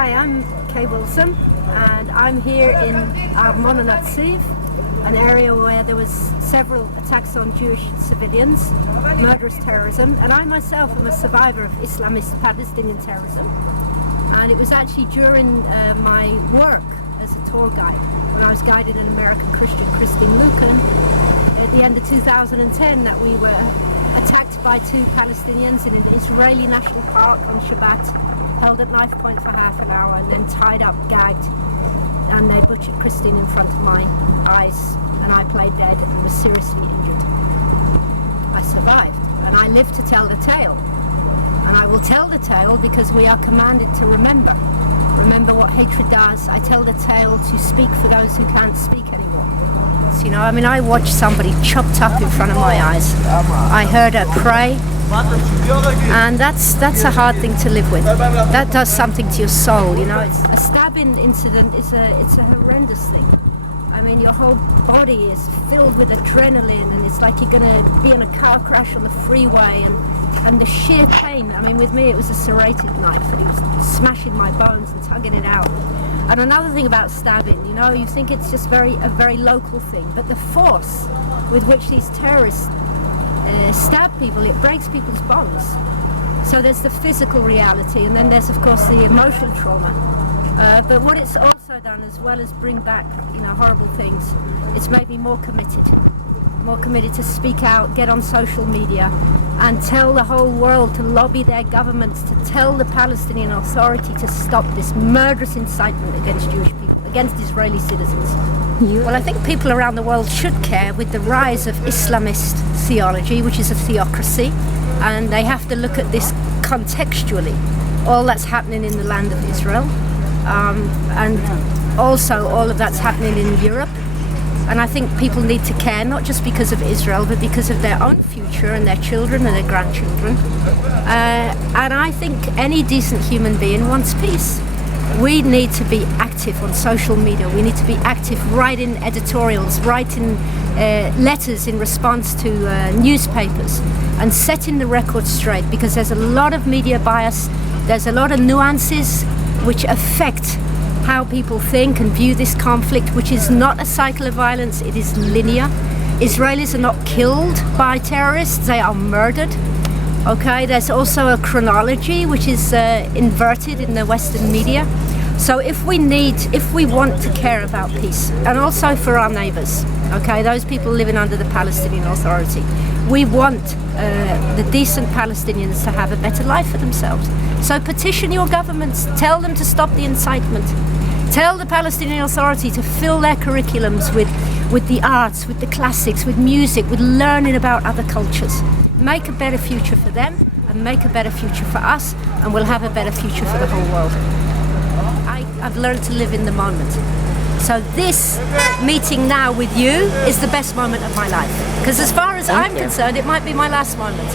Hi, I'm Kay Wilson, and I'm here in Armon Natziv, an area where there was several attacks on Jewish civilians, murderous terrorism, and I myself am a survivor of Islamist Palestinian terrorism. And it was actually during my work as a tour guide, when I was guiding an American Christian, Christine Lucan, at the end of 2010, that we were attacked by two Palestinians in an Israeli national park on Shabbat, held at knife point for half an hour and then tied up, gagged, and they butchered Christine in front of my eyes, and I played dead and was seriously injured. I survived, and I lived to tell the tale. And I will tell the tale because we are commanded to remember. Remember what hatred does. I tell the tale to speak for those who can't speak anymore. So, you know, I mean, I watched somebody chopped up in front of my eyes. I heard her pray. And that's a hard thing to live with. That does something to your soul, you know. A stabbing incident is a horrendous thing. I mean, your whole body is filled with adrenaline, and it's like you're going to be in a car crash on the freeway, and the sheer pain. I mean, with me it was a serrated knife, and he was smashing my bones and tugging it out. And another thing about stabbing, you know, you think it's just a very local thing, but the force with which these terrorists stab people, it breaks people's bones. So there's the physical reality, and then there's of course the emotional trauma. But what it's also done, as well as bring back, you know, horrible things, it's made me more committed to speak out, get on social media, and tell the whole world, to lobby their governments, to tell the Palestinian Authority to stop this murderous incitement against Jewish people, against Israeli citizens. Well, I think people around the world should care with the rise of Islamist theology, which is a theocracy, and they have to look at this contextually, all that's happening in the land of Israel, and also all of that's happening in Europe. And I think people need to care, not just because of Israel, but because of their own future and their children and their grandchildren. And I think any decent human being wants peace. We need to be active on social media. We need to be active writing editorials, writing letters in response to newspapers, and setting the record straight, because there's a lot of media bias, there's a lot of nuances which affect how people think and view this conflict, which is not a cycle of violence, it is linear. Israelis are not killed by terrorists, they are murdered. Okay, there's also a chronology which is inverted in the Western media. So if we want to care about peace, and also for our neighbors, okay, those people living under the Palestinian Authority, we want the decent Palestinians to have a better life for themselves. So petition your governments, tell them to stop the incitement. Tell the Palestinian Authority to fill their curriculums with the arts, with the classics, with music, with learning about other cultures. Make a better future for them, and make a better future for us, and we'll have a better future for the whole world. I've learned to live in the moment. So this meeting now with you is the best moment of my life. Because as far as I'm concerned, it might be my last moment.